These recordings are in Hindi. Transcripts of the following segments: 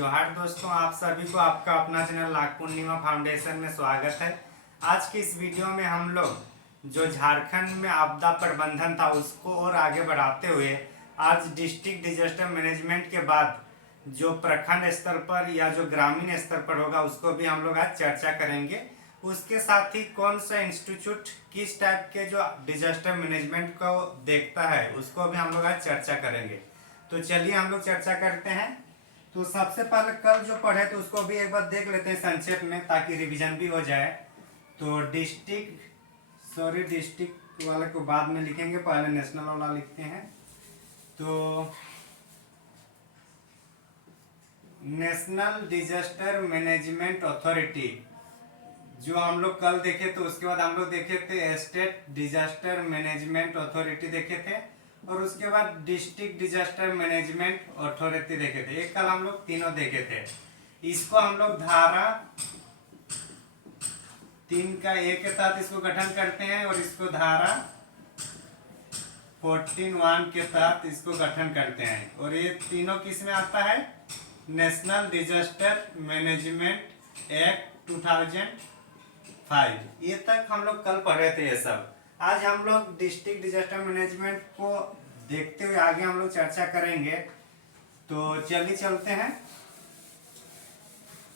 जोहार दोस्तों, आप सभी को आपका अपना चैनल लाख पूर्णिमा फाउंडेशन में स्वागत है। आज की इस वीडियो में हम लोग जो झारखंड में आपदा प्रबंधन था उसको और आगे बढ़ाते हुए आज डिस्ट्रिक्ट डिजास्टर मैनेजमेंट के बाद जो प्रखंड स्तर पर या जो ग्रामीण स्तर पर होगा उसको भी हम लोग आज चर्चा करेंगे। उसके साथ ही कौन सा इंस्टीट्यूट किस टाइप के जो डिजास्टर मैनेजमेंट को देखता है उसको भी हम लोग आज चर्चा करेंगे। तो चलिए हम लोग चर्चा करते हैं। तो सबसे पहले कल जो पढ़े तो उसको भी एक बार देख लेते हैं संक्षेप में, ताकि रिवीजन भी हो जाए। तो डिस्ट्रिक्ट वाले को बाद में लिखेंगे, पहले नेशनल वाला लिखते हैं। तो नेशनल डिजास्टर मैनेजमेंट अथॉरिटी जो हम लोग कल देखे, तो उसके बाद हम लोग देखे थे स्टेट डिजास्टर मैनेजमेंट अथॉरिटी देखे थे, और उसके बाद डिस्ट्रिक्ट डिजास्टर मैनेजमेंट अथॉरिटी देखे थे। एक कल हम लोग तीनों देखे थे। इसको हम लोग धारा 3 का ए के तहत इसको गठन करते हैं, और इसको धारा 14(1) के तहत इसको गठन करते हैं। और ये तीनों किस में आता है? National disaster management act 2005। ये तक हम लोग कल पढ़े थे ये सब। आज हम लोग डिस्ट्रिक्ट डिजास्टर मैनेजमेंट को देखते हुए आगे हम लोग चर्चा करेंगे। तो चलिए चलते हैं।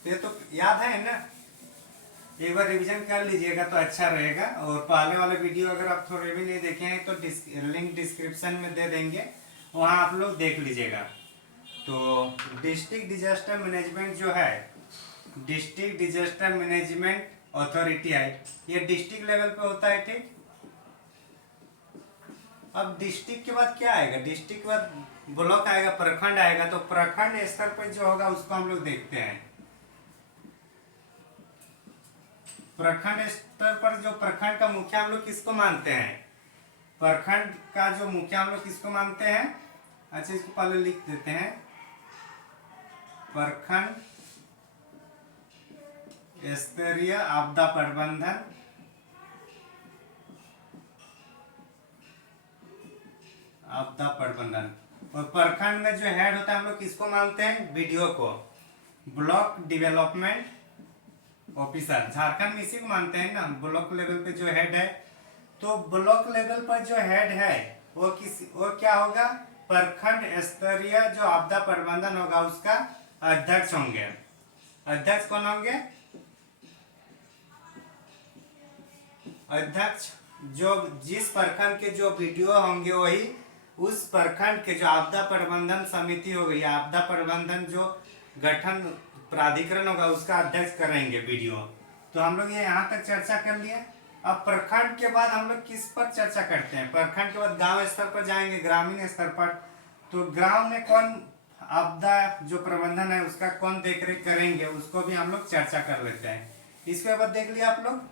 ये तो याद है ना, एक बार रिवीजन कर लीजिएगा तो अच्छा रहेगा। और पहले वाले वीडियो अगर आप थोड़े भी नहीं देखे हैं तो लिंक डिस्क्रिप्शन में दे देंगे, वहाँ आप लोग देख लीजिएगा। तो डिस्ट्रिक्ट डिजास्टर मैनेजमेंट जो है, डिस्ट्रिक्ट डिजास्टर मैनेजमेंट अथॉरिटी है, ये डिस्ट्रिक्ट लेवल पे होता है, ठीक। अब डिस्ट्रिक्ट के बाद क्या आएगा? डिस्ट्रिक्ट के बाद ब्लॉक आएगा, प्रखंड आएगा। तो प्रखंड स्तर पर जो होगा उसको हम लोग देखते हैं। प्रखंड स्तर पर जो प्रखंड का मुखिया हम लोग किसको मानते हैं? प्रखंड का जो मुखिया हम लोग किसको मानते हैं? अच्छा, इसको पहले लिख देते हैं। प्रखंड स्तरीय आपदा प्रबंधन और प्रखंड में जो हेड होता है हम लोग किसको मानते हैं? बीडीओ को, ब्लॉक डेवलपमेंट ऑफिसर। झारखंड में इसी को मानते हैं ना, ब्लॉक लेवल पे जो हेड है। तो ब्लॉक लेवल पर जो हेड है वो क्या होगा? प्रखंड स्तरीय जो आपदा प्रबंधन होगा उसका अध्यक्ष होंगे। अध्यक्ष कौन होंगे? अध्यक्ष जो जिस प्रखंड के जो बीडीओ होंगे वही उस प्रखंड के जो आपदा प्रबंधन समिति हो गई, आपदा प्रबंधन जो गठन प्राधिकरण होगा उसका अध्यक्ष करेंगे बीडीओ। तो हम लोग ये यहाँ तक चर्चा कर लिए। अब प्रखंड के बाद हम लोग किस पर चर्चा करते हैं? प्रखंड के बाद गांव स्तर पर जाएंगे, ग्रामीण स्तर पर। तो गांव में कौन आपदा जो प्रबंधन है उसका कौन देखरेख करेंगे उसको भी हम लोग चर्चा कर लेते हैं। इसके बाद देख लिया आप लोग।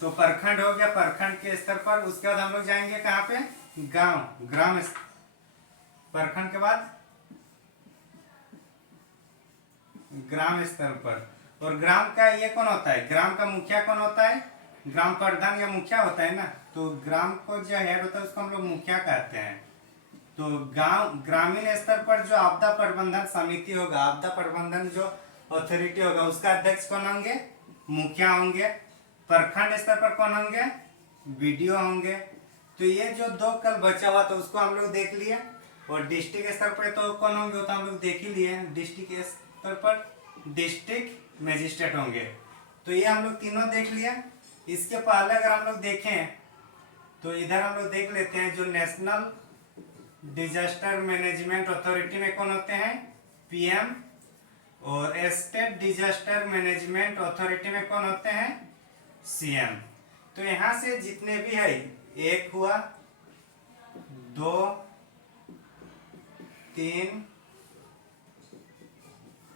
तो प्रखंड हो गया, प्रखंड के स्तर पर। उसके बाद हम लोग जाएंगे कहाँ पे? ग्राम प्रखंड के बाद ग्राम स्तर पर। और ग्राम का ये कौन होता है? ग्राम का मुखिया कौन होता है? ग्राम प्रधान या मुखिया होता है ना। तो ग्राम को जो हेड होता है उसको हम लोग मुखिया कहते हैं। तो ग्रामीण स्तर पर जो आपदा प्रबंधन समिति होगा, आपदा प्रबंधन जो अथॉरिटी होगा उसका अध्यक्ष कौन होंगे? मुखिया होंगे। प्रखंड स्तर पर कौन होंगे? बीडीओ होंगे। तो ये जो दो कल बचा हुआ तो उसको हम लोग देख लिए। और डिस्ट्रिक्ट स्तर पर तो कौन होंगे वो तो हम लोग देख ही लिए। डिस्ट्रिक्ट स्तर पर डिस्ट्रिक्ट मजिस्ट्रेट होंगे। तो ये हम लोग तीनों देख लिया। इसके पहले अगर हम लोग देखें तो इधर हम लोग देख लेते हैं। जो नेशनल डिजास्टर मैनेजमेंट अथॉरिटी में कौन होते हैं? पीएम। और स्टेट डिजास्टर मैनेजमेंट अथॉरिटी में कौन होते हैं? सीएम। तो यहां से जितने भी है, 1 हुआ, 2, 3,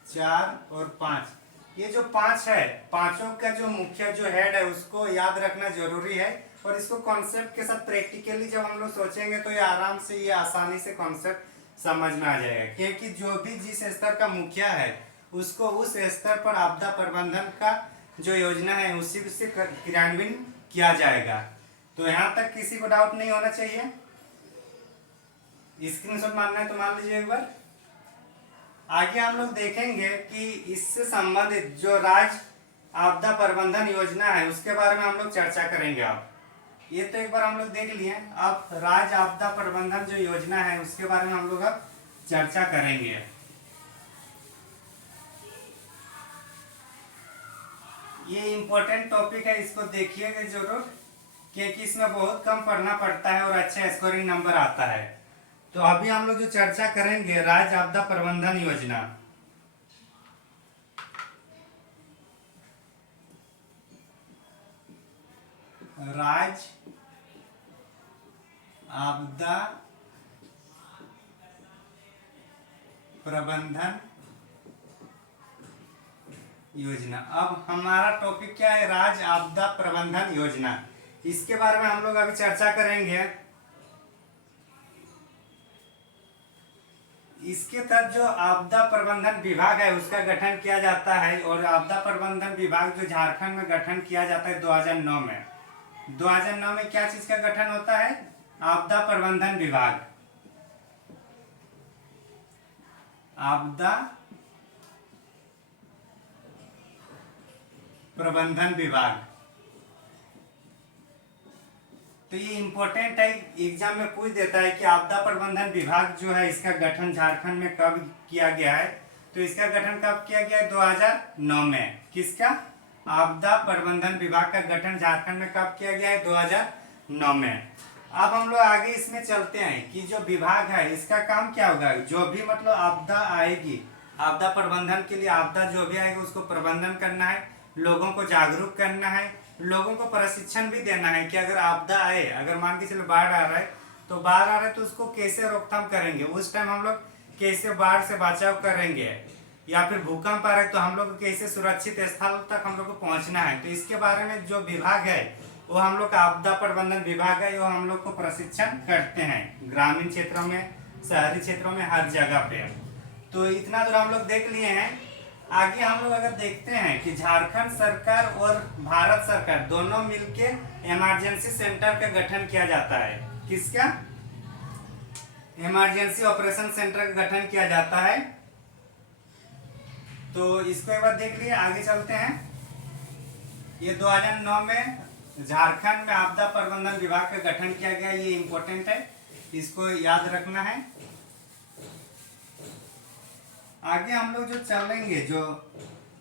4 और 5। ये जो 5 है, पांचों का जो मुख्य जो हेड है उसको याद रखना जरूरी है। और इसको कॉन्सेप्ट के साथ प्रैक्टिकली जब हम लोग सोचेंगे तो ये आराम से, ये आसानी से कॉन्सेप्ट समझ में आ जाएगा। क्योंकि जो भी जिस स्तर का मुखिया है उसको उस स्तर पर आपदा प्रबंधन का जो योजना है उसी से क्रियान्वयन किया जाएगा। तो यहाँ तक किसी को डाउट नहीं होना चाहिए। स्क्रीनशॉट मारना है तो मान लीजिए एक बार। आगे हम लोग देखेंगे कि इससे संबंधित जो राज्य आपदा प्रबंधन योजना है उसके बारे में हम लोग चर्चा करेंगे। अब ये तो एक बार हम लोग देख लिए, अब राज्य आपदा प्रबंधन जो योजना है उसके बारे में हम लोग अब चर्चा करेंगे। ये इम्पोर्टेंट टॉपिक है, इसको देखिएगा जरूर, क्योंकि इसमें बहुत कम पढ़ना पड़ता है और अच्छे स्कोरिंग नंबर आता है। तो अभी हम लोग जो चर्चा करेंगे राज्य आपदा प्रबंधन योजना। राज्य आपदा प्रबंधन योजना। अब हमारा टॉपिक क्या है? राज्य आपदा प्रबंधन योजना। इसके बारे में हम लोग अभी चर्चा करेंगे। इसके तहत जो आपदा प्रबंधन विभाग है उसका गठन किया जाता है, और आपदा प्रबंधन विभाग जो झारखंड में गठन किया जाता है 2009 में। 2009 में क्या चीज का गठन होता है? आपदा प्रबंधन विभाग। आपदा प्रबंधन विभाग। तो ये इंपॉर्टेंट है, एग्जाम में पूछ देता है कि आपदा प्रबंधन विभाग जो है इसका गठन झारखंड में कब किया गया है। तो इसका गठन कब किया गया है? 2009 में। किसका? आपदा प्रबंधन विभाग का गठन झारखंड में कब किया गया है? 2009 में। अब हम लोग आगे इसमें चलते हैं कि जो विभाग है इसका काम क्या होगा। जो भी मतलब आपदा आएगी, आपदा प्रबंधन के लिए आपदा जो भी आएगी उसको प्रबंधन करना है, लोगों को जागरूक करना है, लोगों को प्रशिक्षण भी देना है कि अगर आपदा आए, अगर मान के चलो बाढ़ आ रहा है, तो बाढ़ आ रहा है तो उसको कैसे रोकथाम करेंगे, उस टाइम हम लोग कैसे बाढ़ से बचाव करेंगे, या फिर भूकंप आ रहा है तो हम लोग कैसे सुरक्षित स्थल तक हम लोग को पहुंचना है। तो इसके बारे में जो विभाग है वो हम लोग का आपदा प्रबंधन विभाग है, वो हम लोग को प्रशिक्षण करते हैं ग्रामीण क्षेत्रों में, शहरी क्षेत्रों में, हर जगह पे। तो इतना दूर हम लोग देख लिए हैं। आगे हम लोग अगर देखते हैं कि झारखंड सरकार और भारत सरकार दोनों मिलके इमरजेंसी सेंटर का गठन किया जाता है। किसका? इमरजेंसी ऑपरेशन सेंटर का गठन किया जाता है। तो इसको एक बार देख लिए, आगे चलते हैं। ये 2009 में झारखंड में आपदा प्रबंधन विभाग का गठन किया गया, ये इंपॉर्टेंट है, इसको याद रखना है। आगे हम लोग जो चलेंगे, जो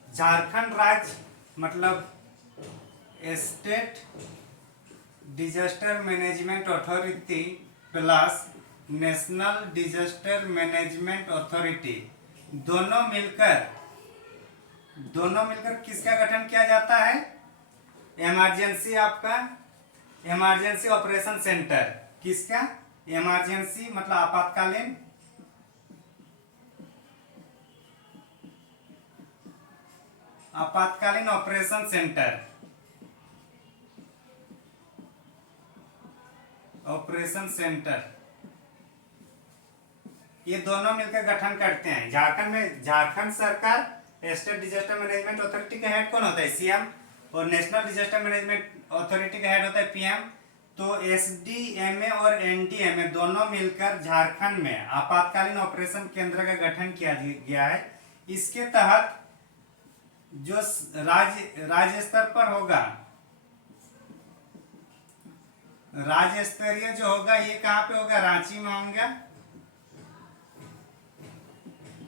झारखंड राज्य मतलब state disaster management authority plus national disaster management authority, दोनों मिलकर किसका गठन किया जाता है? इमरजेंसी, आपका इमरजेंसी ऑपरेशन सेंटर। किसका? इमरजेंसी मतलब आपातकालीन ऑपरेशन सेंटर, ये दोनों मिलकर गठन करते हैं। झारखंड में झारखंड सरकार स्टेट डिजास्टर मैनेजमेंट अथॉरिटी का हेड कौन होता है? सीएम। और नेशनल डिजास्टर मैनेजमेंट अथॉरिटी का हेड होता है पीएम। तो एसडीएमए और एनडीएमए दोनों मिलकर झारखंड में आपातकालीन ऑपरेशन केंद्र का गठन किया गया है। इसके तहत जो राज्य स्तर पर होगा, राज्य स्तरीय जो होगा ये कहाँ पे होगा? रांची में होगा,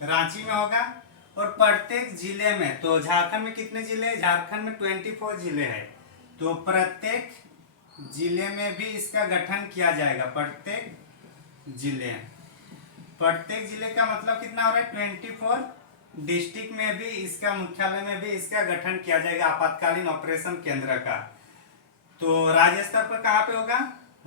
रांची में होगा। और प्रत्येक जिले में, तो झारखंड में कितने जिले हैं? झारखंड में 24 जिले हैं। तो प्रत्येक जिले में भी इसका गठन किया जाएगा। प्रत्येक जिले का मतलब कितना हो रहा है? 24 डिस्ट्रिक्ट में भी इसका, मुख्यालय में भी इसका गठन किया जाएगा आपातकालीन ऑपरेशन केंद्र का। तो राज्य स्तर पर कहाँ पे होगा?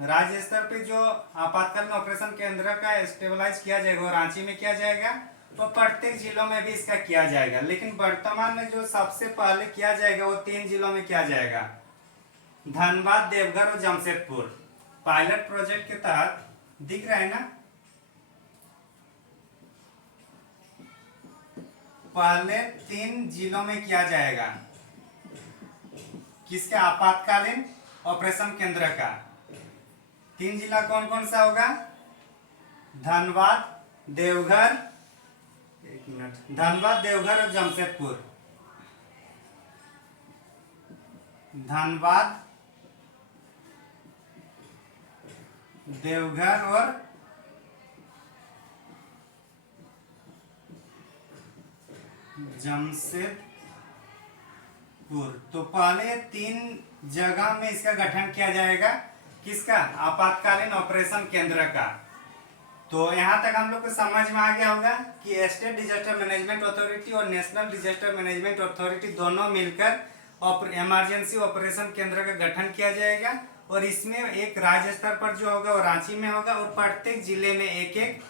राज्य स्तर पे जो आपातकालीन ऑपरेशन केंद्र का स्टेबलाइज किया जाएगा वो रांची में किया जाएगा। तो प्रत्येक जिलों में भी इसका किया जाएगा, लेकिन वर्तमान में जो सबसे पहले किया जाएगा वो 3 जिलों में किया जाएगा, धनबाद, देवघर और जमशेदपुर। पायलट प्रोजेक्ट के तहत दिख रहा है ना, पहले 3 जिलों में किया जाएगा। किसका? आपातकालीन ऑपरेशन केंद्र का। 3 जिला कौन कौन सा होगा? धनबाद, देवघर, एक मिनट। धनबाद, देवघर और जमशेदपुर। धनबाद, देवघर और जमशेदपुर। तो पहले 3 जगह में इसका गठन किया जाएगा। किसका? आपातकालीन ऑपरेशन केंद्र का। तो यहाँ तक हम लोग को समझ में आ गया होगा कि स्टेट डिजास्टर मैनेजमेंट अथॉरिटी और नेशनल डिजास्टर मैनेजमेंट अथॉरिटी दोनों मिलकर इमरजेंसी ऑपरेशन केंद्र का गठन किया जाएगा। और इसमें एक राज्य स्तर पर जो होगा वो रांची में होगा और प्रत्येक जिले में एक एक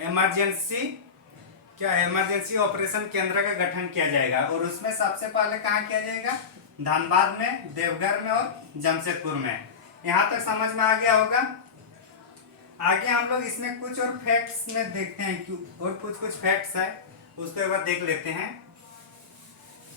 इमरजेंसी ऑपरेशन केंद्र का गठन किया जाएगा। और उसमें सबसे पहले कहाँ किया जाएगा? धनबाद में, देवघर में और जमशेदपुर में। यहाँ तक समझ में आ गया होगा। आगे हम लोग इसमें कुछ और फैक्ट्स में देखते हैं कि और कुछ फैक्ट्स है, उसको एक बार देख लेते हैं।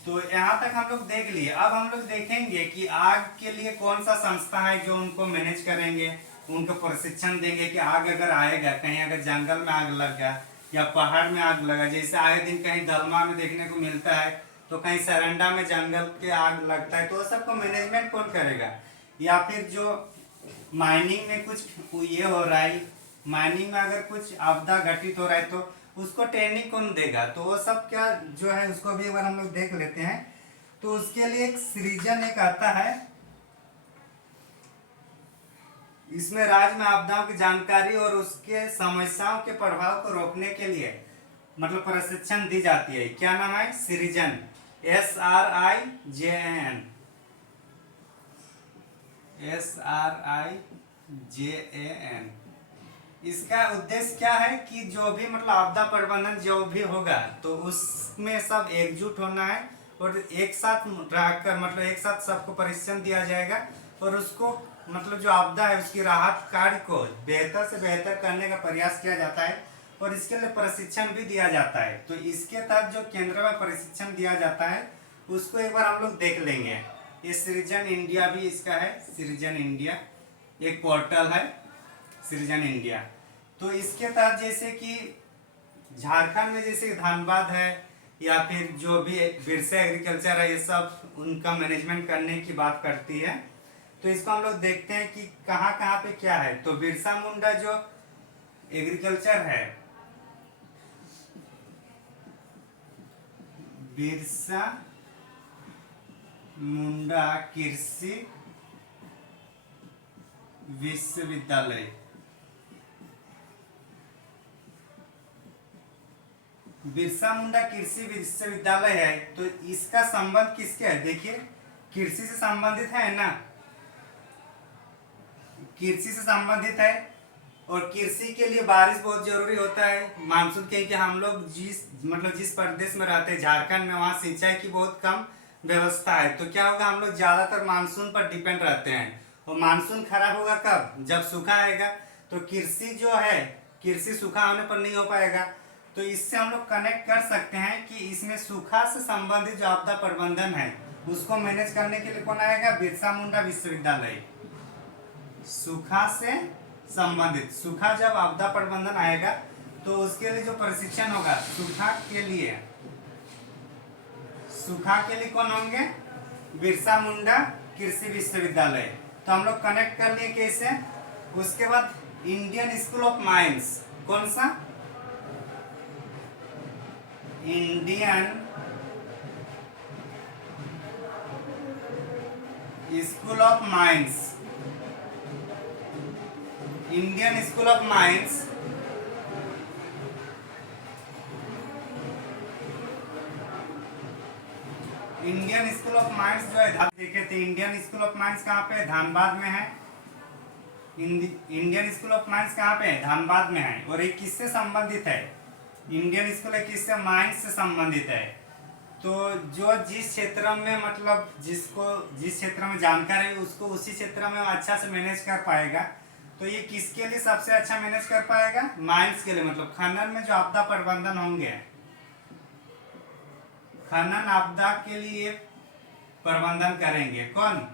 तो यहाँ तक हम लोग देख लिए। अब हम लोग देखेंगे कि आग के लिए कौन सा संस्था है जो उनको मैनेज करेंगे, उनको प्रशिक्षण देंगे कि आग अगर आएगा, कहीं अगर जंगल में आग लगा या पहाड़ में आग लगा, जैसे आए दिन कहीं दलमा में देखने को मिलता है, तो कहीं सरंडा में जंगल के आग लगता है, तो वो सबको मैनेजमेंट कौन करेगा? या फिर जो माइनिंग में कुछ ये हो रहा है, माइनिंग में अगर कुछ आपदा घटित हो रहा है तो उसको ट्रेनिंग कौन देगा? तो वो सब क्या जो है उसको भी एक बार हम लोग देख लेते हैं। तो उसके लिए एक सृजन एक आता है, इसमें राज्य में आपदाओं की जानकारी और उसके समस्याओं के प्रभाव को रोकने के लिए मतलब प्रशिक्षण दी जाती है। क्या नाम है? सृजन, SRIJAN, SRIJAN। इसका उद्देश्य क्या है कि जो भी मतलब आपदा प्रबंधन जो भी होगा तो उसमें सब एकजुट होना है और एक साथ रहकर मतलब एक साथ सबको प्रशिक्षण दिया जाएगा और उसको मतलब जो आपदा है उसकी राहत कार्य को बेहतर से बेहतर करने का प्रयास किया जाता है और इसके लिए प्रशिक्षण भी दिया जाता है। तो इसके तहत जो केंद्र में प्रशिक्षण दिया जाता है उसको एक बार हम लोग देख लेंगे। ये सृजन इंडिया भी इसका है, सृजन इंडिया एक पोर्टल है, सृजन इंडिया। तो इसके तहत जैसे कि झारखंड में जैसे धनबाद है या फिर जो भी बिरसा एग्रीकल्चर है, ये सब उनका मैनेजमेंट करने की बात करती है। तो इसको हम लोग देखते हैं कि कहाँ कहाँ पे क्या है। तो बिरसा मुंडा जो एग्रीकल्चर है, बिरसा मुंडा कृषि विश्वविद्यालय, बिरसा मुंडा कृषि विश्वविद्यालय है। तो इसका संबंध किसके है? देखिए कृषि से संबंधित है ना, कृषि से संबंधित है और कृषि के लिए बारिश बहुत जरूरी होता है। मानसून के कि हम लोग जिस प्रदेश में रहते हैं झारखंड में, वहाँ सिंचाई की बहुत कम व्यवस्था है। तो क्या होगा, हम लोग ज्यादातर मानसून पर डिपेंड रहते हैं और मानसून खराब होगा कब? जब सूखा आएगा। तो कृषि जो है, कृषि सूखा होने पर नहीं हो पाएगा। तो इससे हम लोग कनेक्ट कर सकते हैं कि इसमें सूखा से संबंधित जो आपदा प्रबंधन है उसको मैनेज करने के लिए कौन आएगा? बिरसा मुंडा विश्वविद्यालय। सूखा से संबंधित, सूखा जब आपदा प्रबंधन आएगा तो उसके लिए जो प्रशिक्षण होगा सूखा के लिए, सूखा के लिए कौन होंगे? बिरसा मुंडा कृषि विश्वविद्यालय। तो हम लोग कनेक्ट कर लिए कैसे? उसके बाद इंडियन स्कूल ऑफ माइंस, कौन सा? Indian school of mines, Indian school of mines Indian school of mines जो है, देखे थे इंडियन स्कूल ऑफ माइंस कहाँ पे? धनबाद में है। इंडियन स्कूल ऑफ माइंस कहाँ पे है? धनबाद में है। और ये किससे संबंधित है? इंडियन स्कूल है किससे? माइंस से संबंधित है। तो जो जिस क्षेत्र में मतलब जिस क्षेत्र में जानकारी है उसको उसी क्षेत्र में अच्छा से मैनेज कर पाएगा। तो ये किसके लिए सबसे अच्छा मैनेज कर पाएगा? माइंस के लिए, मतलब खनन में जो आपदा प्रबंधन होंगे, खनन आपदा के लिए प्रबंधन करेंगे कौन?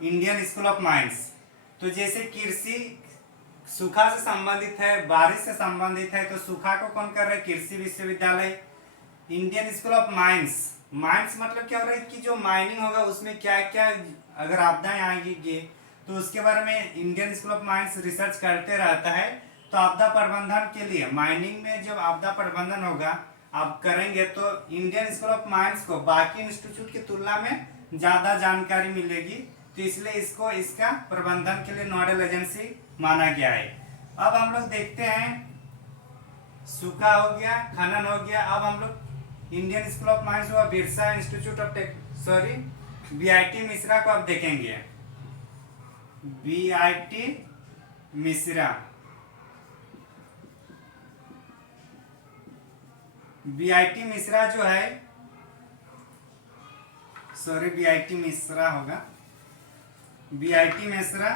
Indian school of mines. तो जैसे कृषि सूखा से संबंधित है, बारिश से संबंधित है, तो सूखा को कौन कर रहे हैं? कृषि विश्वविद्यालय। Indian school of mines, mines मतलब क्या हो रहा है कि जो माइनिंग होगा उसमें क्या क्या अगर आपदाएं आएंगी तो उसके बारे में Indian school of mines research करते रहता है। तो आपदा प्रबंधन के लिए माइनिंग में जब आपदा प्रबंधन होगा आप करेंगे तो इंडियन स्कूल ऑफ माइंस को बाकी इंस्टीट्यूट की तुलना में ज़्यादा जानकारी मिलेगी, तो इसलिए इसको इसका प्रबंधन के लिए नोडल एजेंसी माना गया है। अब हम लोग देखते हैं, सूखा हो गया, खनन हो गया, अब हम लोग इंडियन स्कूल ऑफ माइंस हुआ, Birsa institute of BIT Mishra को अब देखेंगे। बीआईटी मिश्रा, बीआईटी मिश्रा जो है, बीआईटी मिश्रा होगा, बीआईटी मिश्रा,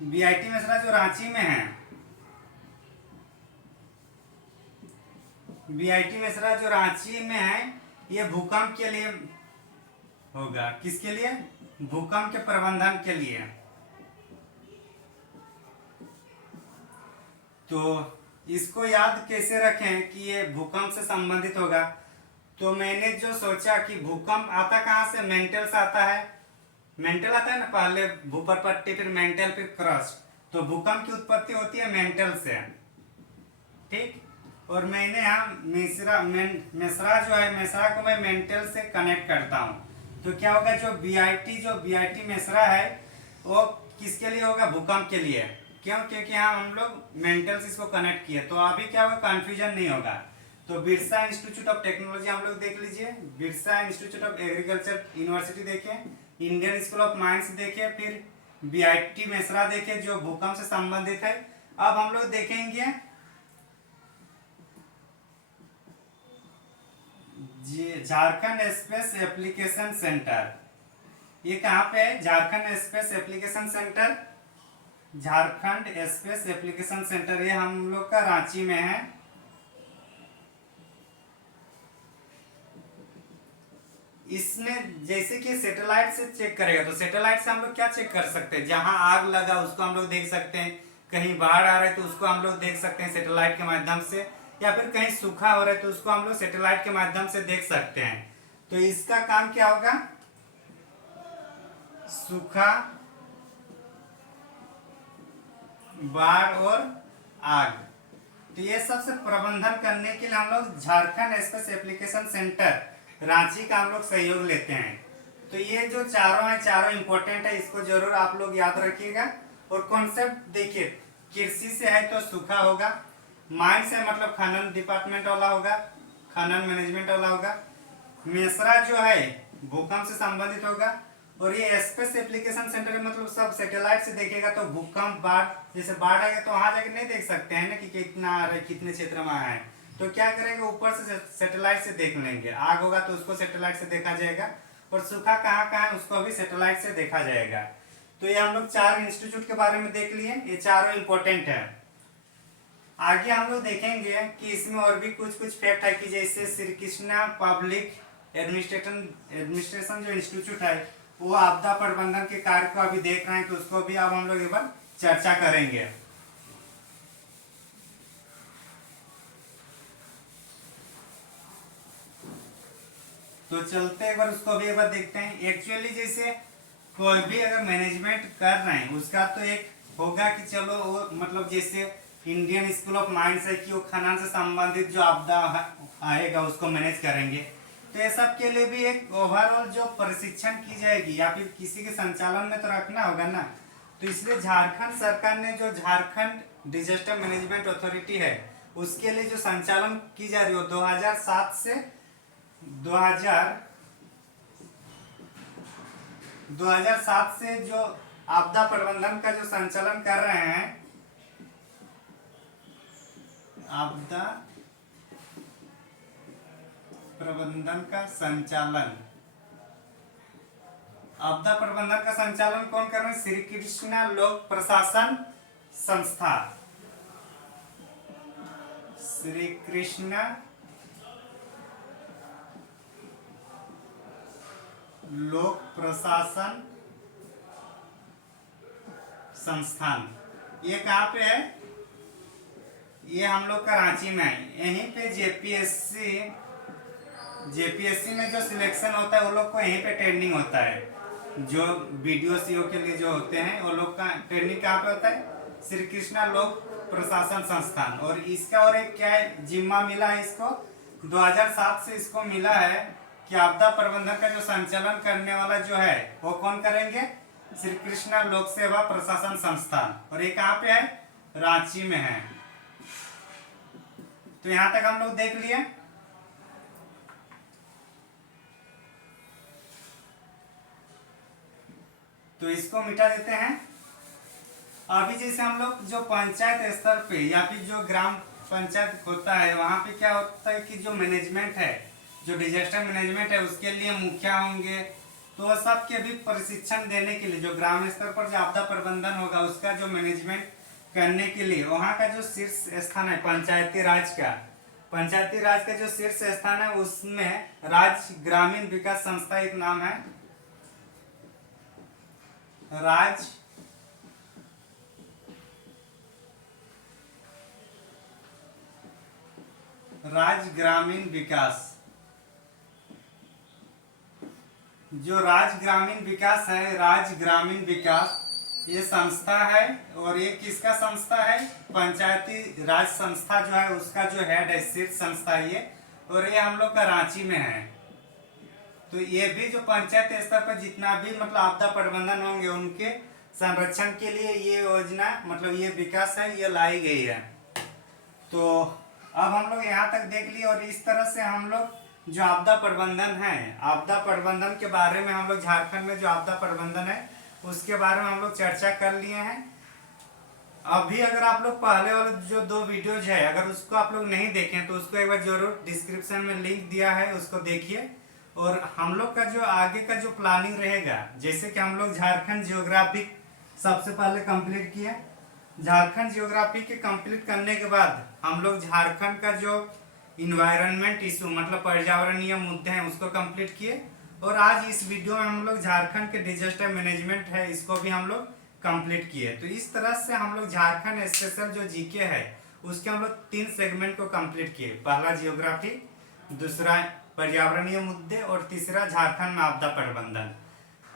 बीआईटी मिश्रा जो रांची में है, बीआईटी मिश्रा जो रांची में है, ये भूकंप के लिए होगा। किसके लिए? भूकंप के प्रबंधन के लिए। तो इसको याद कैसे रखें कि ये भूकंप से संबंधित होगा? तो मैंने जो सोचा कि भूकंप आता कहाँ से? मेंटल से आता है। मेंटल आता है ना, पहले भूपर पट्टी, फिर मेंटल, फिर क्रस्ट। तो भूकंप की उत्पत्ति होती है मेंटल से, ठीक। और मैंने यहाँ मिश्रा जो है, मिश्रा को मैं मेंटल से कनेक्ट करता हूँ। तो क्या होगा, जो बीआईटी मिश्रा है वो किसके लिए होगा? भूकंप के लिए। क्यों? क्योंकि यहाँ हम लोग मेंटल से इसको कनेक्ट किए, तो अभी क्या होगा, कंफ्यूजन नहीं होगा। तो बिरसा इंस्टीट्यूट ऑफ टेक्नोलॉजी हम लोग देख लीजिए, Birsa institute of agriculture university देखें, इंडियन स्कूल ऑफ माइंस देखे, फिर बीआईटी मिश्रा देखे जो भूकंप से संबंधित है। अब हम लोग देखेंगे झारखंड स्पेस एप्लीकेशन सेंटर। ये कहाँ पे है? Jharkhand space application centre, Jharkhand space application centre, ये हम लोग का रांची में है। इसमें जैसे कि सैटेलाइट से चेक करेगा, तो सैटेलाइट से हम लोग क्या चेक कर सकते हैं? जहां आग लगा उसको हम लोग देख सकते हैं, कहीं बाढ़ आ रहा है तो उसको हम लोग देख सकते हैं सैटेलाइट के माध्यम से, या फिर कहीं सूखा हो रहा है तो उसको हम लोग सैटेलाइट के माध्यम से देख सकते हैं। तो इसका काम क्या होगा? सूखा, बाढ़ और आग, तो ये सबसे प्रबंधन करने के लिए हम लोग Jharkhand space application centre Ranchi का हम लोग सहयोग लेते हैं। तो ये जो चारों है, चारों इंपॉर्टेंट है, इसको जरूर आप लोग याद रखिएगा। और कॉन्सेप्ट देखिए, कृषि से है तो सूखा होगा, माइंस है मतलब खनन डिपार्टमेंट वाला होगा, खनन मैनेजमेंट वाला होगा, मिश्रा जो है भूकंप से संबंधित होगा, और ये स्पेस एप्लीकेशन सेंटर मतलब सब सैटेलाइट से देखेगा। तो भूकंप, बाढ़, जैसे बाढ़ आएगा तो वहां जाके नहीं देख सकते हैं ना कि कितना आ रहा है, कितने क्षेत्र में आया है, तो क्या करेंगे, ऊपर से सैटेलाइट से देख लेंगे। आग होगा तो उसको सैटेलाइट से देखा जाएगा, और सूखा कहाँ कहाँ है उसको भी सैटेलाइट से देखा जाएगा। तो ये हम लोग 4 इंस्टीट्यूट के बारे में देख लिए, ये चारों इंपॉर्टेंट है। आगे हम लोग देखेंगे कि इसमें और भी कुछ कुछ फैक्ट है, कि जैसे श्री कृष्णा पब्लिक एडमिनिस्ट्रेशन जो इंस्टीट्यूट है वो आपदा प्रबंधन के कार्य को अभी देख रहे हैं, तो उसको भी अब हम लोग एक बार चर्चा करेंगे। तो चलते एक बार उसको भी एक बार देखते हैं। एक्चुअली जैसे कोई भी अगर मैनेजमेंट कर रहे हैं उसका तो एक होगा कि चलो वो मतलब जैसे इंडियन स्कूल ऑफ माइंस है कि वो खनन से संबंधित जो आपदा आएगा उसको मैनेज करेंगे। तो ये सब के लिए भी एक ओवरऑल जो प्रशिक्षण की जाएगी या फिर किसी के संचालन में तो रखना होगा ना। तो इसलिए झारखंड सरकार ने जो झारखंड डिजास्टर मैनेजमेंट अथॉरिटी है उसके लिए जो संचालन की जा रही है 2007 से 2007 से जो आपदा प्रबंधन का जो संचालन कर रहे हैं, आपदा प्रबंधन का संचालन, आपदा प्रबंधन का संचालन कौन कर रहे हैं? श्री कृष्णा लोक प्रशासन संस्था, श्री कृष्णा लोक प्रशासन संस्थान, ये कहाँ पे है? ये हम लोग का रांची में है। यहीं पे जेपीएससी में जो सिलेक्शन होता है वो लोग को यहीं पे ट्रेनिंग होता है। जो वीडियो सीओ के लिए जो होते हैं वो लोग का ट्रेनिंग कहाँ पे होता है? श्री कृष्णा लोक प्रशासन संस्थान। और इसका और एक क्या है जिम्मा मिला है इसको? 2007 से इसको मिला है कि आपदा प्रबंधन का जो संचालन करने वाला जो है वो कौन करेंगे? श्री कृष्णा लोक सेवा प्रशासन संस्थान। और ये कहाँ पे है? रांची में है। तो यहां तक हम लोग देख लिए। तो इसको मिटा देते हैं। अभी जैसे हम लोग जो पंचायत स्तर पे या फिर जो ग्राम पंचायत होता है वहां पे क्या होता है कि जो मैनेजमेंट है, जो डिजास्टर मैनेजमेंट है उसके लिए मुखिया होंगे। तो सबके भी प्रशिक्षण देने के लिए जो ग्राम स्तर पर जो आपदा प्रबंधन होगा उसका जो मैनेजमेंट करने के लिए वहां का जो शीर्ष स्थान है पंचायती राज का जो शीर्ष स्थान है उसमें राज्य ग्रामीण विकास संस्था एक नाम है। राज्य ग्रामीण विकास, जो राज्य ग्रामीण विकास है, राज्य ग्रामीण विकास ये संस्था है। और ये किसका संस्था है? पंचायती राज संस्था जो है उसका जो हेड है, शीर्ष संस्था ये। और ये हम लोग का रांची में है। तो ये भी जो पंचायत स्तर पर जितना भी मतलब आपदा प्रबंधन होंगे उनके संरक्षण के लिए ये योजना मतलब ये विकास है ये लाई गई है। तो अब हम लोग यहाँ तक देख लिए। और इस तरह से हम लोग जो आपदा प्रबंधन है, आपदा प्रबंधन के बारे में हम लोग झारखंड में जो आपदा प्रबंधन है उसके बारे में हम लोग चर्चा कर लिए हैं। अभी अगर आप लोग पहले वाले जो 2 वीडियोज है अगर उसको आप लोग नहीं देखें तो उसको एक बार जरूर डिस्क्रिप्शन में लिंक दिया है उसको देखिए। और हम लोग का जो आगे का जो प्लानिंग रहेगा, जैसे कि हम लोग झारखंड जियोग्राफी सबसे पहले कंप्लीट किए। झारखंड जियोग्राफी के कंप्लीट करने के बाद हम लोग झारखंड का जो इन्वायरमेंट इशू मतलब पर्यावरणीय मुद्दे हैं उसको कंप्लीट किए। और आज इस वीडियो में हम लोग झारखंड के डिजास्टर मैनेजमेंट है इसको भी हम लोग कंप्लीट किए। तो इस तरह से हम लोग झारखंड स्पेशल जो जीके है उसके हम लोग 3 सेगमेंट को कंप्लीट किए। पहला जियोग्राफी, दूसरा पर्यावरणीय मुद्दे और तीसरा झारखंड में आपदा प्रबंधन।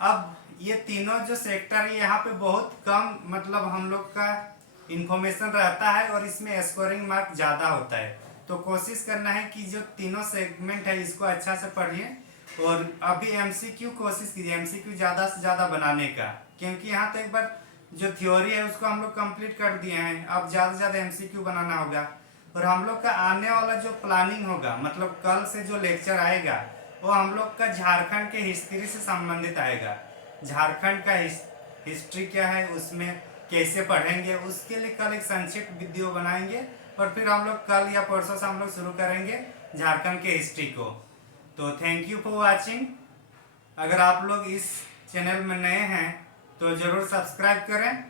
अब ये तीनों जो सेक्टर है यहाँ पे बहुत कम मतलब हम लोग का इंफॉर्मेशन रहता है और इसमें स्कोरिंग मार्क ज़्यादा होता है। तो कोशिश करना है कि जो तीनों सेगमेंट है इसको अच्छा से पढ़िए। और अभी एमसीक्यू कोशिश कीजिए एमसीक्यू ज़्यादा से ज़्यादा बनाने का, क्योंकि यहाँ तो एक बार जो थ्योरी है उसको हम लोग कंप्लीट कर दिए हैं। अब ज़्यादा से ज़्यादा एमसीक्यू बनाना होगा। और हम लोग का आने वाला जो प्लानिंग होगा मतलब कल से जो लेक्चर आएगा वो हम लोग का झारखंड के हिस्ट्री से संबंधित आएगा। झारखंड का हिस्ट्री क्या है उसमें कैसे पढ़ेंगे उसके लिए कल एक संक्षिप्त वीडियो बनाएंगे। और फिर हम लोग कल या परसों से हम लोग शुरू करेंगे झारखंड के हिस्ट्री को। तो थैंक यू फॉर वाचिंग। अगर आप लोग इस चैनल में नए हैं तो ज़रूर सब्सक्राइब करें।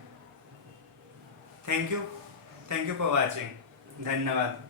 Thank you for watching. धन्यवाद।